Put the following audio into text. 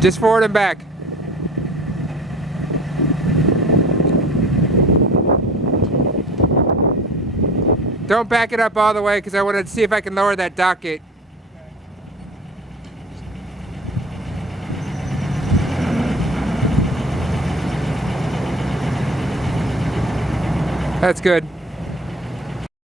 Just forward and back. Don't back it up all the way because I want to see if I can lower that docket. That's good.